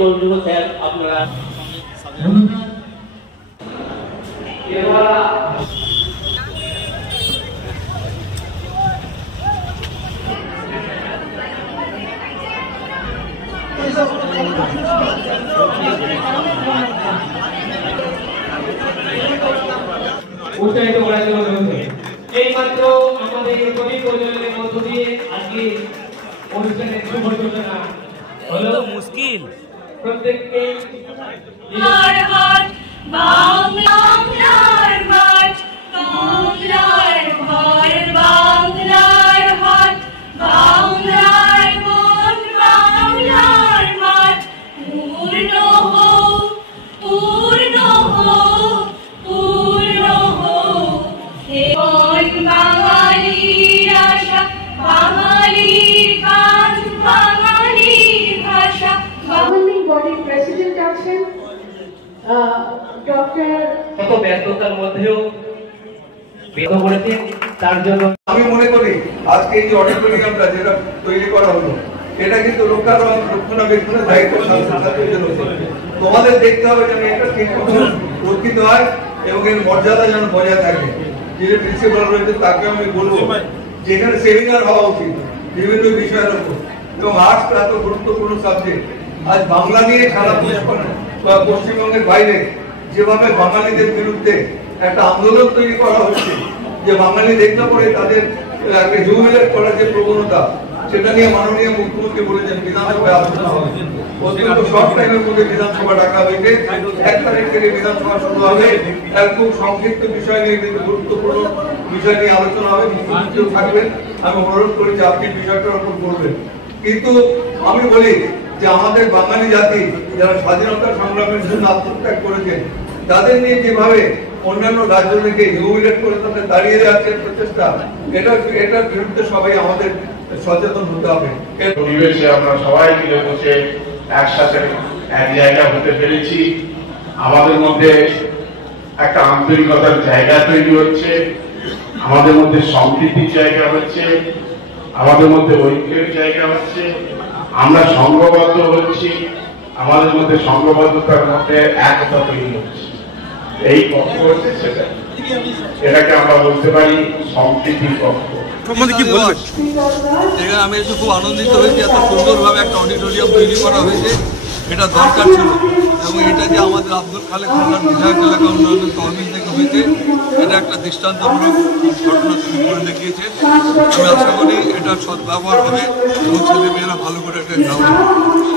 বলবো স্যার আপনারা উৎসাহিত করার জন্য এইমাত্র আমাদের কবি প্রজন্মের মধ্য দিয়ে আজকে অনুষ্ঠানের শুভ সূচনা হলো। মুশকিল প্রত্যেককে ব্যস্ততার মধ্যেও তার জন্য আমি মনে করি আজকে এই যে অডিটোরিয়ামটা যেটা তৈরি করা হলো এটা কিন্তু রক্ষণাবেক্ষণের দায়িত্ব তোমাদের দেখতে হবে যেন এটা ঠিক মতো রক্ষিত হয় এবং এর মর্যাদা যেন বজায় থাকে। যে প্রিন্সিপাল রয়েছে তাকে আমি বলবো যে এখানে সেমিনার হওয়া উচিত বিভিন্ন বিষয়ের উপর, এবং আর্টস এত গুরুত্বপূর্ণ সাবজেক্ট। আজ বাংলা নিয়ে সারা পশ্চিমবঙ্গের বাইরে যেভাবে বাঙালিদের বিরুদ্ধে একটা আন্দোলন তৈরি করা হচ্ছে, যে বাঙালি দেখলে পরে তাদের হিউমিলেট করার যে প্রবণতা, সেটা নিয়ে মাননীয় মুখ্যমন্ত্রী বলেছেন বিধানসভায় আলোচনা হবে। অত্যন্ত শর্ট টাইমের মধ্যে বিধানসভা ডাকা হয়েছে, 1 তারিখ থেকে বিধানসভা শুরু হবে। এর খুব সংক্ষিপ্ত বিষয় নিয়ে কিন্তু গুরুত্বপূর্ণ বিষয় নিয়ে আলোচনা হবে। মুখ্যমন্ত্রীও থাকবেন, আমি অনুরোধ করেছি আপনি বিষয়টার উপর বলবেন। কিন্তু আমি বলি যে আমাদের বাঙালি জাতি যারা স্বাধীনতা সংগ্রামের জন্য আত্মত্যাগ করেছেন, তাদের নিয়ে যেভাবে অন্যান্য রাজ্য থেকে হিউমিলেট করে তাদের দাঁড়িয়ে দেওয়ার প্রচেষ্টা, এটার বিরুদ্ধে সবাই আমাদের সচেতন হতে হবে। পরিবেশে আমরা সবাই মিলে বসে একসাথে এক জায়গা হতে পেরেছি। আমাদের মধ্যে একটা আন্তরিকতার জায়গা তৈরি হচ্ছে, আমাদের মধ্যে সম্প্রীতির জায়গা হচ্ছে, আমাদের মধ্যে ঐক্যের জায়গা হচ্ছে, আমরা সংঘবদ্ধ হচ্ছি, আমাদের মধ্যে সংঘবদ্ধতার মধ্যে একতা তৈরি হচ্ছে। এই পক্ষ হচ্ছে সেটা, এটাকে আমরা বলতে পারি সম্প্রীতির পক্ষ। আমি এসে খুব আনন্দিত হয়েছি, এত সুন্দরভাবে একটা অডিটোরিয়াম তৈরি করা হয়েছে, এটা দরকার ছিল। এবং এটা যে আমাদের আব্দুল খালেক খান বিধায়ক এলাকা উন্নয়ন তহবিল থেকে হয়েছে, এটা একটা দৃষ্টান্তমূলক ঘটনা তিনি করে দেখিয়েছেন। আমি আশা করি এটার সদ্ব্যবহার হবে এবং ছেলেমেয়েরা ভালো করে এটা গ্রহণ করবে।